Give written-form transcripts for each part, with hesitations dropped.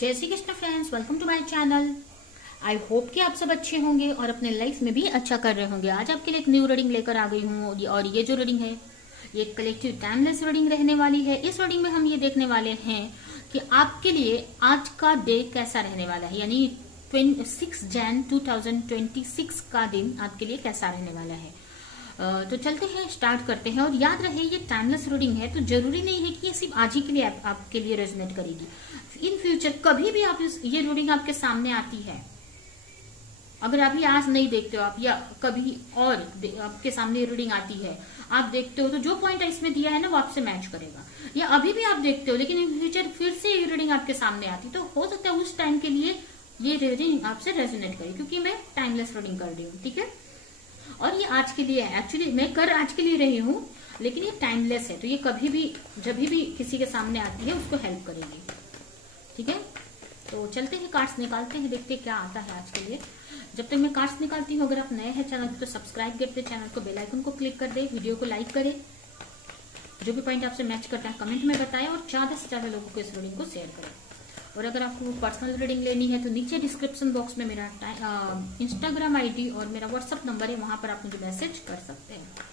जय Shri Krishna friends, welcome to my channel. I hope कि आप सब अच्छे होंगे और अपने लाइफ में भी अच्छा कर रहे होंगे। आज आपके लिए एक न्यू रीडिंग लेकर आ गई हूँ और ये जो रीडिंग है ये कलेक्टिव टाइमलेस रीडिंग रहने वाली है। इस रीडिंग में हम ये देखने वाले हैं कि आपके लिए आज का डे कैसा रहने वाला है, यानी 6 जैन 2026 का दिन आपके लिए कैसा रहने वाला है। तो चलते हैं, स्टार्ट करते हैं। और याद रहे ये टाइमलेस रीडिंग है, तो जरूरी नहीं है कि ये सिर्फ आज ही के लिए आपके लिए रेजोनेट करेगी। इन फ्यूचर कभी भी आप ये रीडिंग आपके सामने आती है, अगर अभी आज नहीं देखते हो आप, या कभी और आपके सामने रीडिंग आती है आप देखते हो, तो जो पॉइंट इसमें दिया है ना वो आपसे मैच करेगा। या अभी भी आप देखते हो लेकिन इन फ्यूचर फिर से ये रीडिंग आपके सामने आती, तो हो सकता है उस टाइम के लिए ये रीडिंग आपसे रेजोनेट करे, क्योंकि मैं टाइमलेस रीडिंग कर रही हूँ। ठीक है, और ये आज के लिए है। एक्चुअली मैं कर आज के लिए रही हूँ, लेकिन ये टाइमलेस है, तो ये कभी भी जब भी किसी के सामने आती है उसको हेल्प करेगी। ठीक है, तो चलते हैं, कार्ड्स निकालते हैं, देखते हैं क्या आता है आज के लिए। जब तक मैं कार्ड्स निकालती हूँ, अगर आप नए हैं चैनल तो सब्सक्राइब करते, चैनल को बेल आइकन को क्लिक कर दे, वीडियो को लाइक करें, जो भी पॉइंट आपसे मैच करता है कमेंट में बताएं, और ज्यादा से ज्यादा लोगों को इस रीडिंग को शेयर करें। और अगर आपको पर्सनल रीडिंग लेनी है तो नीचे डिस्क्रिप्शन बॉक्स में मेरा इंस्टाग्राम आईडी और मेरा व्हाट्सएप नंबर है, वहां पर आप मुझे मैसेज कर सकते हैं।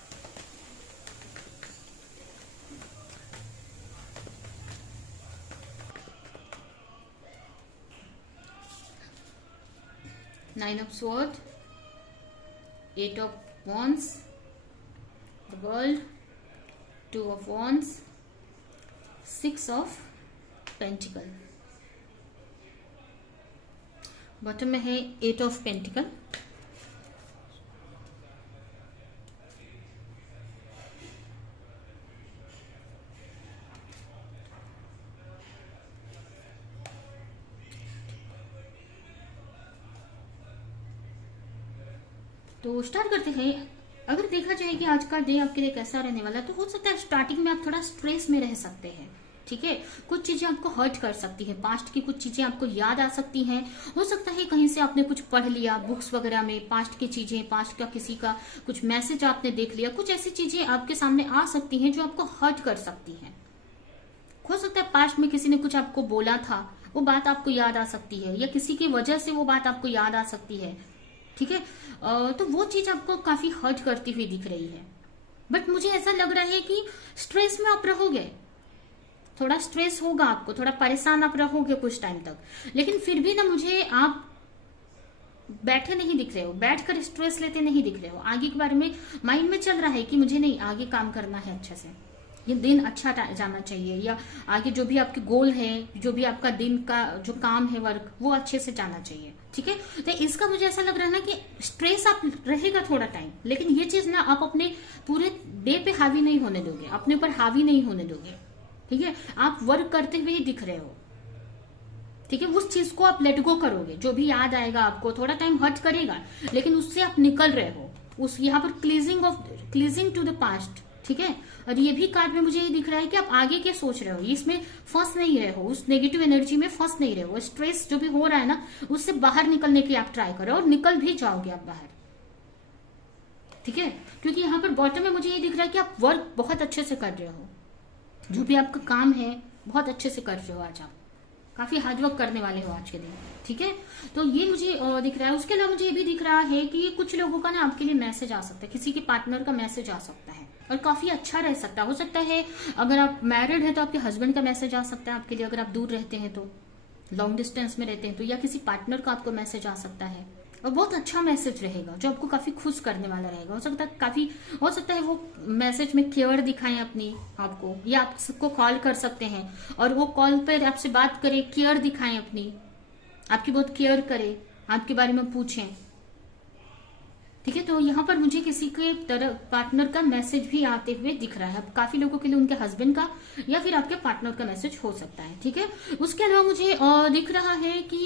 Nine of Swords, Eight of Wands, the World, Two of Wands, Six of Pentacle। Bottom में है एट ऑफ पेंटिकल। तो स्टार्ट करते हैं। अगर देखा जाए कि आज का डे आपके लिए कैसा रहने वाला, तो हो सकता है स्टार्टिंग में आप थोड़ा स्ट्रेस में रह सकते हैं। ठीक है, कुछ चीजें आपको हर्ट कर सकती है, पास्ट की कुछ चीजें आपको याद आ सकती हैं। हो सकता है कहीं से आपने कुछ पढ़ लिया बुक्स वगैरह में, पास्ट की चीजें, पास्ट का किसी का कुछ मैसेज आपने देख लिया, कुछ ऐसी चीजें आपके सामने आ सकती हैं जो आपको हर्ट कर सकती हैं। हो सकता है पास्ट में किसी ने कुछ आपको बोला था, वो बात आपको याद आ सकती है, या किसी की वजह से वो बात आपको याद आ सकती है। ठीक है, तो वो चीज आपको काफी हर्ट करती हुई दिख रही है। बट मुझे ऐसा लग रहा है कि स्ट्रेस में आप रहोगे, थोड़ा स्ट्रेस होगा आपको, थोड़ा परेशान आप रहोगे कुछ टाइम तक, लेकिन फिर भी ना मुझे आप बैठे नहीं दिख रहे हो, बैठकर स्ट्रेस लेते नहीं दिख रहे हो। आगे के बारे में माइंड में चल रहा है कि मुझे नहीं, आगे काम करना है अच्छे से, ये दिन अच्छा जाना चाहिए, या आगे जो भी आपके गोल है, जो भी आपका दिन का जो काम है, वर्क, वो अच्छे से जाना चाहिए। ठीक है, तो इसका मुझे ऐसा लग रहा है ना कि स्ट्रेस आप रहेगा थोड़ा टाइम, लेकिन ये चीज ना आप अपने पूरे डे पे हावी नहीं होने दोगे, अपने ऊपर हावी नहीं होने दोगे। ठीक है, आप वर्क करते हुए ही दिख रहे हो। ठीक है, उस चीज को आप लेट गो करोगे, जो भी याद आएगा आपको थोड़ा टाइम हर्ट करेगा, लेकिन उससे आप निकल रहे हो। उस यहाँ पर क्लीजिंग टू द पास्ट। ठीक है, और ये भी कार्ड में मुझे ये दिख रहा है कि आप आगे क्या सोच रहे हो, इसमें फंस नहीं रहे हो, उस नेगेटिव एनर्जी में फंस नहीं रहे हो। स्ट्रेस जो भी हो रहा है ना, उससे बाहर निकलने की आप ट्राई करो, और निकल भी जाओगे आप बाहर। ठीक है, क्योंकि यहाँ पर बॉटम में मुझे ये दिख रहा है कि आप वर्क बहुत अच्छे से कर रहे हो, जो भी आपका काम है बहुत अच्छे से कर रहे हो। आज आप काफी हार्ड वर्क करने वाले हो आज के दिन। ठीक है, तो ये मुझे दिख रहा है। उसके अलावा मुझे ये भी दिख रहा है कि कुछ लोगों का ना आपके लिए मैसेज आ सकता है, किसी के पार्टनर का मैसेज आ सकता है, और काफी अच्छा रह सकता है। हो सकता है अगर आप मैरिड है तो आपके हस्बैंड का मैसेज आ सकता है आपके लिए, अगर आप दूर रहते हैं तो, लॉन्ग डिस्टेंस में रहते हैं तो, या किसी पार्टनर का आपको मैसेज आ सकता है, और बहुत अच्छा मैसेज रहेगा जो आपको काफी खुश करने वाला रहेगा। हो सकता है वो मैसेज में केयर दिखाएं अपनी आपको, या आप सबको कॉल कर सकते हैं और वो कॉल पर आपसे बात करे, केयर दिखाएं अपनी, आपकी बहुत केयर करे, आपके बारे में पूछें। ठीक है, तो यहाँ पर मुझे किसी के तरफ पार्टनर का मैसेज भी आते हुए दिख रहा है। अब काफी लोगों के लिए उनके हस्बैंड का या फिर आपके पार्टनर का मैसेज हो सकता है। ठीक है, उसके अलावा मुझे दिख रहा है कि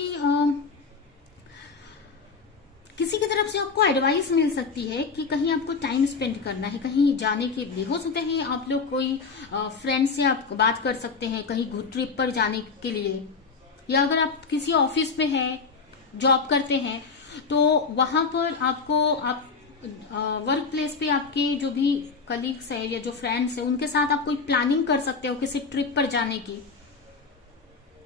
किसी की तरफ से आपको एडवाइस मिल सकती है कि कहीं आपको टाइम स्पेंड करना है, कहीं जाने के लिए। हो सकता है आप लोग कोई फ्रेंड से आप बात कर सकते हैं कहीं ट्रिप पर जाने के लिए, या अगर आप किसी ऑफिस में हैं, जॉब करते हैं, तो वहां पर आपको वर्क प्लेस पे आपके जो भी कलीग्स है या जो फ्रेंड्स है उनके साथ आप कोई प्लानिंग कर सकते हो किसी ट्रिप पर जाने की।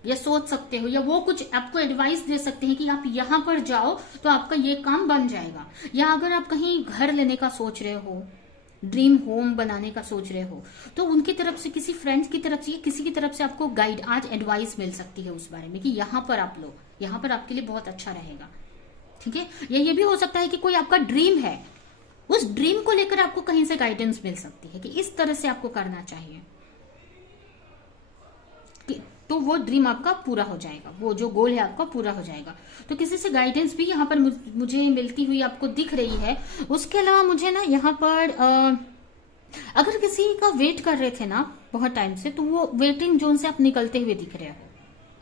या सोच सकते हो, या वो कुछ आपको एडवाइस दे सकते हैं कि आप यहाँ पर जाओ तो आपका ये काम बन जाएगा। या अगर आप कहीं घर लेने का सोच रहे हो, ड्रीम होम बनाने का सोच रहे हो, तो उनकी तरफ से, किसी फ्रेंड्स की तरफ से या किसी की तरफ से आपको गाइड, आज एडवाइस मिल सकती है उस बारे में कि यहाँ पर आप लो, यहाँ पर आपके लिए बहुत अच्छा रहेगा। ठीक है। या ये भी हो सकता है कि कोई आपका ड्रीम है, उस ड्रीम को लेकर आपको कहीं से गाइडेंस मिल सकती है कि इस तरह से आपको करना चाहिए, तो वो ड्रीम आपका पूरा हो जाएगा, वो जो गोल है आपका पूरा हो जाएगा। तो किसी से गाइडेंस भी यहाँ पर मुझे मिलती हुई आपको दिख रही है। उसके अलावा मुझे ना यहाँ पर अगर किसी का वेट कर रहे थे ना बहुत टाइम से, तो वो वेटिंग जोन से आप निकलते हुए दिख रहे हो।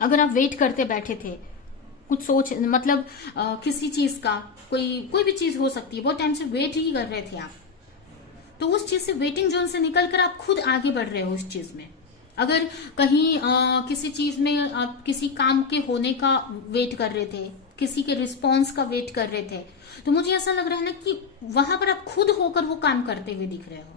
अगर आप वेट करते बैठे थे कुछ सोच, मतलब किसी चीज का, कोई भी चीज हो सकती है, बहुत टाइम से वेट ही कर रहे थे आप, तो उस चीज से, वेटिंग जोन से निकलकर आप खुद आगे बढ़ रहे हो उस चीज में। अगर कहीं किसी चीज में आप किसी काम के होने का वेट कर रहे थे, किसी के रिस्पॉन्स का वेट कर रहे थे, तो मुझे ऐसा लग रहा है ना कि वहां पर आप खुद होकर वो काम करते हुए दिख रहे हो,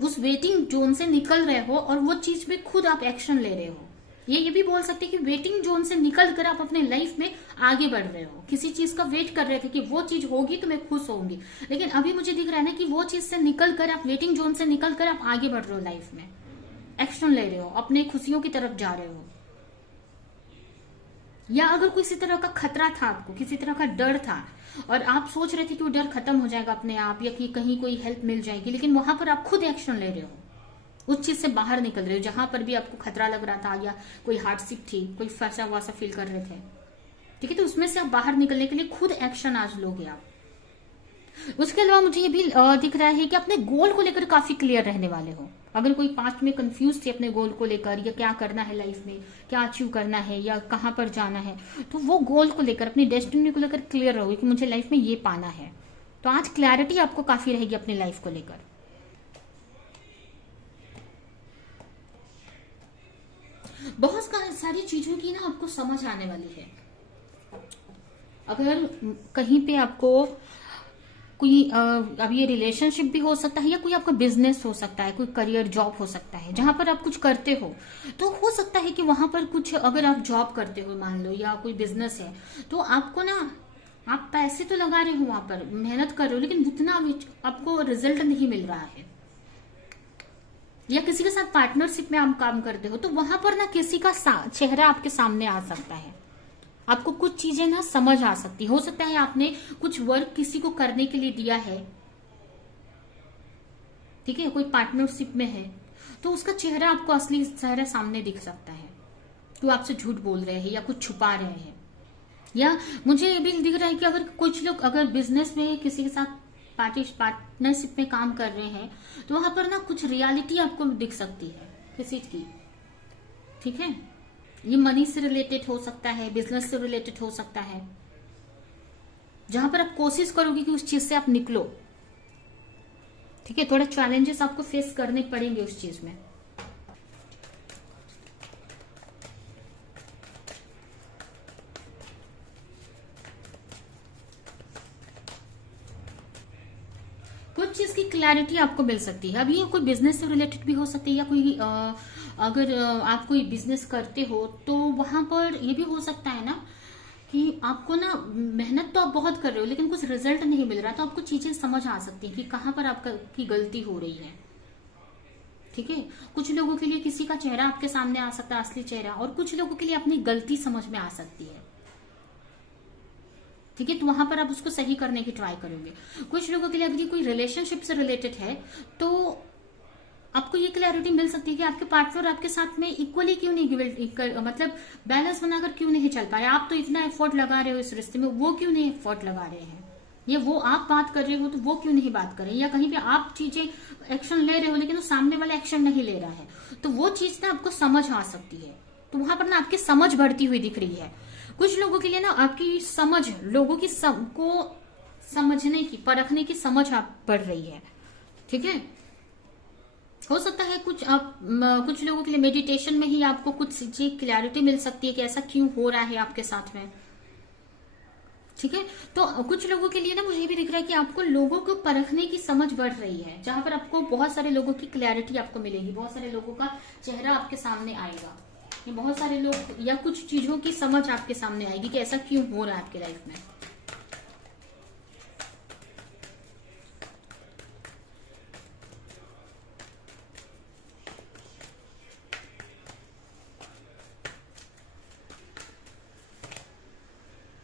उस वेटिंग जोन से निकल रहे हो और वो चीज में खुद आप एक्शन ले रहे हो। ये भी बोल सकते हैं कि वेटिंग जोन से निकल कर आप अपने लाइफ में आगे बढ़ रहे हो। किसी चीज का वेट कर रहे थे कि वो चीज होगी तो मैं खुश होंगी, लेकिन अभी मुझे दिख रहा है ना कि वो चीज से निकल कर, आप वेटिंग जोन से निकल कर आप आगे बढ़ रहे हो, लाइफ में एक्शन ले रहे हो, अपने खुशियों की तरफ जा रहे हो। या अगर किसी तरह का खतरा था आपको, किसी तरह का डर था और आप सोच रहे थे कि वो डर खत्म हो जाएगा अपने आप, या कि कहीं कोई हेल्प मिल जाएगी, लेकिन वहां पर आप खुद एक्शन ले रहे हो, उस चीज से बाहर निकल रहे हो। जहां पर भी आपको खतरा लग रहा था या कोई हार्डशिप थी, कोई फंसा हुआ सा फील कर रहे थे, ठीक है, तो उसमें से आप बाहर निकलने के लिए खुद एक्शन आज लोगे आप। उसके अलावा मुझे ये भी दिख रहा है कि अपने गोल को लेकर काफी क्लियर रहने वाले हो। अगर कोई पास्ट में कंफ्यूज थे अपने गोल को लेकर, या क्या करना है लाइफ में, क्या अचीव करना है या कहां पर जाना है, तो वो गोल को लेकर, अपनी डेस्टिनी को लेकर क्लियर रहोगे कि मुझे लाइफ में ये पाना है। तो आज क्लैरिटी आपको काफी रहेगी अपनी लाइफ को लेकर। बहुत सारी चीजों की ना आपको समझ आने वाली है। अगर कहीं पे आपको कोई अब ये रिलेशनशिप भी हो सकता है, या कोई आपका बिजनेस हो सकता है, कोई करियर जॉब हो सकता है जहां पर आप कुछ करते हो, तो हो सकता है कि वहां पर कुछ, अगर आप जॉब करते हो मान लो, या कोई बिजनेस है, तो आपको ना, आप पैसे तो लगा रहे हो वहां पर, मेहनत कर रहे हो, लेकिन उतना आपको रिजल्ट नहीं मिल रहा है। या किसी के साथ पार्टनरशिप में आप काम करते हो, तो वहां पर ना किसी का चेहरा आपके सामने आ सकता है, आपको कुछ चीजें ना समझ आ सकती हो सकता है आपने कुछ वर्क किसी को करने के लिए दिया है, ठीक है, कोई पार्टनरशिप में है, तो उसका चेहरा आपको, असली चेहरा सामने दिख सकता है, तो आपसे झूठ बोल रहे हैं या कुछ छुपा रहे हैं। या मुझे ये भी दिख रहा है कि अगर कुछ लोग अगर बिजनेस में किसी के साथ पार्टनरशिप में काम कर रहे हैं, तो वहां पर ना कुछ रियलिटी आपको दिख सकती है किसी की, ठीक है। ये मनी से रिलेटेड हो सकता है, बिजनेस से रिलेटेड हो सकता है, जहां पर आप कोशिश करोगे कि उस चीज से आप निकलो, ठीक है। थोड़े चैलेंजेस आपको फेस करने पड़ेंगे उस चीज में। कुछ चीज की क्लैरिटी आपको मिल सकती है। अब ये कोई बिजनेस से रिलेटेड भी हो सकती है, या कोई अगर आप कोई बिजनेस करते हो, तो वहां पर ये भी हो सकता है ना कि आपको ना, मेहनत तो आप बहुत कर रहे हो लेकिन कुछ रिजल्ट नहीं मिल रहा, तो आपको चीजें समझ आ सकती है कि कहां पर आपकी गलती हो रही है, ठीक है। कुछ लोगों के लिए किसी का चेहरा आपके सामने आ सकता है, असली चेहरा, और कुछ लोगों के लिए अपनी गलती समझ में आ सकती है, ठीक है। तो वहां पर आप उसको सही करने की ट्राई करोगे। कुछ लोगों के लिए अगर कोई रिलेशनशिप से रिलेटेड है, तो आपको ये क्लैरिटी मिल सकती है कि आपके पार्टनर आपके साथ में इक्वली क्यों नहीं, मतलब बैलेंस बनाकर क्यों नहीं चल पा रहे। आप तो इतना एफर्ट लगा रहे हो इस रिश्ते में, वो क्यों नहीं एफर्ट लगा रहे हैं, या वो आप बात कर रहे हो तो वो क्यों नहीं बात कर रहे हैं, या कहीं पे आप चीजें एक्शन ले रहे हो लेकिन वो सामने वाला एक्शन नहीं ले रहा है, तो वो चीज ना आपको समझ आ सकती है। तो वहां पर ना आपकी समझ बढ़ती हुई दिख रही है। कुछ लोगों के लिए ना आपकी समझ, लोगों की को समझने की, परखने की समझ आप बढ़ रही है, ठीक है। हो सकता है कुछ लोगों के लिए मेडिटेशन में ही आपको कुछ चीज क्लैरिटी मिल सकती है कि ऐसा क्यों हो रहा है आपके साथ में, ठीक है। तो कुछ लोगों के लिए ना मुझे भी दिख रहा है कि आपको लोगों को परखने की समझ बढ़ रही है, जहां पर आपको बहुत सारे लोगों की क्लैरिटी आपको मिलेगी, बहुत सारे लोगों का चेहरा आपके सामने आएगा, ये बहुत सारे लोग या कुछ चीजों की समझ आपके सामने आएगी कि ऐसा क्यों हो रहा है आपके लाइफ में।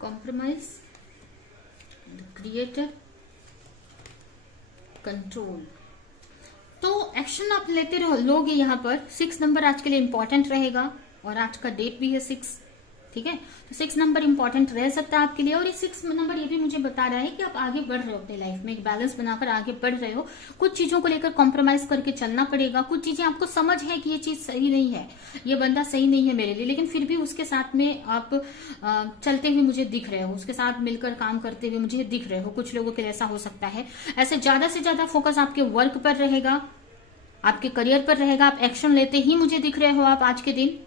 Compromise, creator, control. तो एक्शन आप लेते लोगे यहाँ पर। 6 नंबर आज के लिए इंपॉर्टेंट रहेगा और आज का डेट भी है 6, ठीक है। तो 6 नंबर इंपॉर्टेंट रह सकता है आपके लिए। और ये 6 नंबर ये भी मुझे बता रहा है कि आप आगे बढ़ रहे हो अपने लाइफ में, एक बैलेंस बनाकर आगे बढ़ रहे हो। कुछ चीजों को लेकर कॉम्प्रोमाइज करके चलना पड़ेगा। कुछ चीजें आपको समझ है कि ये चीज सही नहीं है, ये बंदा सही नहीं है मेरे लिए, लेकिन फिर भी उसके साथ में आप चलते हुए मुझे दिख रहे हो, उसके साथ मिलकर काम करते हुए मुझे दिख रहे हो। कुछ लोगों के लिए ऐसा हो सकता है। ऐसे ज्यादा से ज्यादा फोकस आपके वर्क पर रहेगा, आपके करियर पर रहेगा। आप एक्शन लेते ही मुझे दिख रहे हो आप आज के दिन,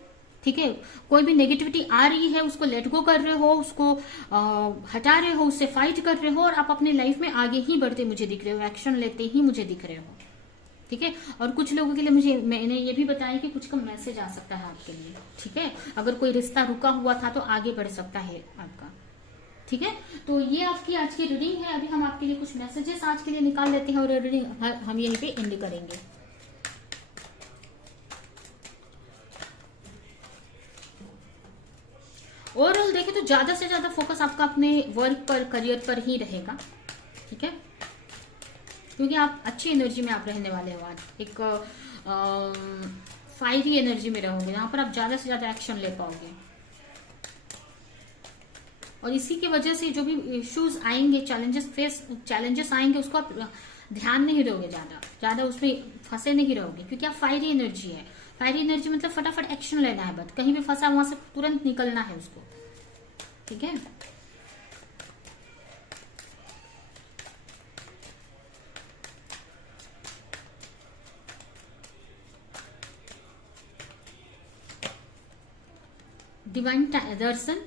ठीक है। कोई भी नेगेटिविटी आ रही है उसको लेट गो कर रहे हो, उसको हटा रहे हो, उससे फाइट कर रहे हो और आप अपने लाइफ में आगे ही बढ़ते मुझे दिख रहे हो, एक्शन लेते ही मुझे दिख रहे हो, ठीक है। और कुछ लोगों के लिए मैंने ये भी बताया कि कुछ का मैसेज आ सकता है आपके लिए, ठीक है। अगर कोई रिश्ता रुका हुआ था तो आगे बढ़ सकता है आपका, ठीक है। तो ये आपकी आज की रीडिंग है। अभी हम आपके लिए कुछ मैसेजेस आज के लिए निकाल लेते हैं और रीडिंग हम यहीं पे एंड करेंगे। ओवरऑल देखें तो ज्यादा से ज्यादा फोकस आपका अपने वर्क पर, करियर पर ही रहेगा, ठीक है। क्योंकि आप अच्छी एनर्जी में आप रहने वाले हो आज, एक फायरी एनर्जी में रहोगे, यहाँ पर आप ज्यादा से ज्यादा एक्शन ले पाओगे। और इसी की वजह से जो भी इश्यूज आएंगे, चैलेंजेस आएंगे, उसको आप ध्यान नहीं दोगे, ज्यादा उसमें फंसे नहीं रहोगे, क्योंकि आप फायरी एनर्जी है। फायरी एनर्जी मतलब फटाफट एक्शन लेना है, बट कहीं भी फंसा वहां से तुरंत निकलना है उसको, ठीक है। डिवाइन दर्शन,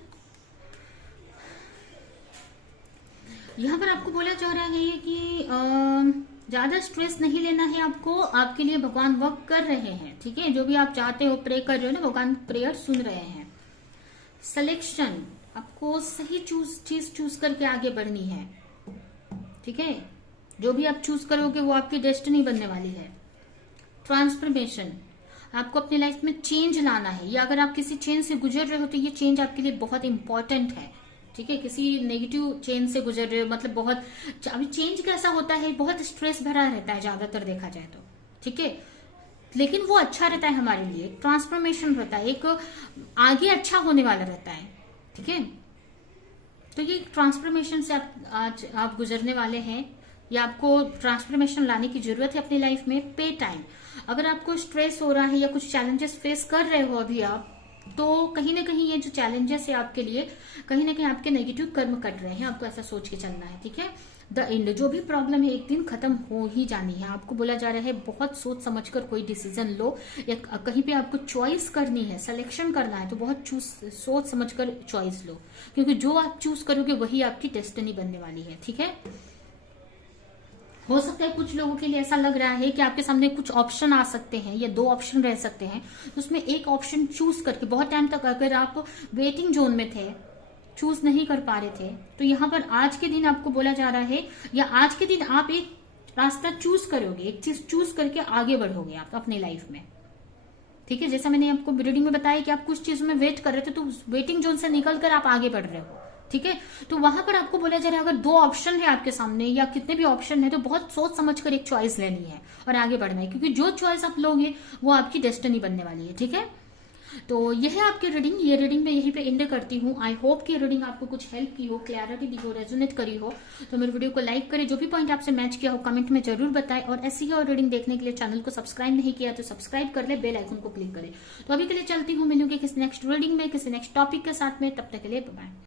यहाँ पर आपको बोला जा रहा है कि ज्यादा स्ट्रेस नहीं लेना है आपको, आपके लिए भगवान वर्क कर रहे हैं, ठीक है। जो भी आप चाहते हो, प्रे कर रहे हो ना, भगवान प्रेयर सुन रहे हैं। सिलेक्शन, आपको सही चीज चूज करके आगे बढ़नी है, ठीक है। जो भी आप चूज करोगे वो आपकी डेस्टिनी बनने वाली है। ट्रांसफॉर्मेशन, आपको अपनी लाइफ में चेंज लाना है, या अगर आप किसी चेंज से गुजर रहे हो तो ये चेंज आपके लिए बहुत इंपॉर्टेंट है, ठीक है। किसी नेगेटिव चेंज से गुजर रहे हो, मतलब बहुत, अभी चेंज कैसा होता है, बहुत स्ट्रेस भरा रहता है ज्यादातर देखा जाए तो, ठीक है। लेकिन वो अच्छा रहता है हमारे लिए, ट्रांसफॉर्मेशन रहता है, एक आगे अच्छा होने वाला रहता है, ठीक है। तो ये ट्रांसफॉर्मेशन से आज आप गुजरने वाले हैं, या आपको ट्रांसफॉर्मेशन लाने की जरूरत है अपनी लाइफ में। पे टाइम, अगर आपको स्ट्रेस हो रहा है या कुछ चैलेंजेस फेस कर रहे हो अभी आप, तो कहीं ना कहीं ये जो चैलेंजेस है आपके लिए, कहीं ना कहीं आपके नेगेटिव कर्म कट रहे हैं, आपको ऐसा सोच के चलना है, ठीक है। द एंड, जो भी प्रॉब्लम है एक दिन खत्म हो ही जानी है। आपको बोला जा रहा है बहुत सोच समझकर कोई डिसीजन लो, या कहीं पे आपको चॉइस करनी है, सिलेक्शन करना है, तो बहुत सोच समझकर चॉइस लो, क्योंकि जो आप चूज करोगे वही आपकी डेस्टिनी बनने वाली है, ठीक है। हो सकता है कुछ लोगों के लिए ऐसा लग रहा है कि आपके सामने कुछ ऑप्शन आ सकते हैं या 2 ऑप्शन रह सकते हैं, तो उसमें एक ऑप्शन चूज करके, बहुत टाइम तक अगर आप वेटिंग जोन में थे, चूज नहीं कर पा रहे थे, तो यहाँ पर आज के दिन आपको बोला जा रहा है, या आज के दिन आप एक रास्ता चूज करोगे, एक चीज चूज करके आगे बढ़ोगे आप अपनी लाइफ में, ठीक है। जैसा मैंने आपको रीडिंग में बताया कि आप कुछ चीजों में वेट कर रहे थे, तो वेटिंग जोन से निकलकर आप आगे बढ़ रहे हो, ठीक है। तो वहां पर आपको बोला जा रहा है अगर 2 ऑप्शन है आपके सामने, या कितने भी ऑप्शन है, तो बहुत सोच समझकर एक चॉइस लेनी है और आगे बढ़ना है, क्योंकि जो चॉइस आप लोगे वो आपकी डेस्टिनी बनने वाली है, ठीक है। तो यह है आपकी रीडिंग, ये रीडिंग मैं यहीं पे एंड करती हूँ। आई होप कि रीडिंग आपको कुछ हेल्प की हो, क्लैरिटी दी हो, रेजोनेट करी हो। तो मेरे वीडियो को लाइक करें, जो भी पॉइंट आपसे मैच किया हो कमेंट में जरूर बताएं, और ऐसी ही और रीडिंग देखने के लिए चैनल को सब्सक्राइब नहीं किया तो सब्सक्राइब कर ले, बेल आइकन को क्लिक करें। तो अभी के लिए चलती हूँ, मिलूंगी किसी नेक्स्ट रीडिंग में, किसी नेक्स्ट टॉपिक के साथ में, तब तक के लिए बाय।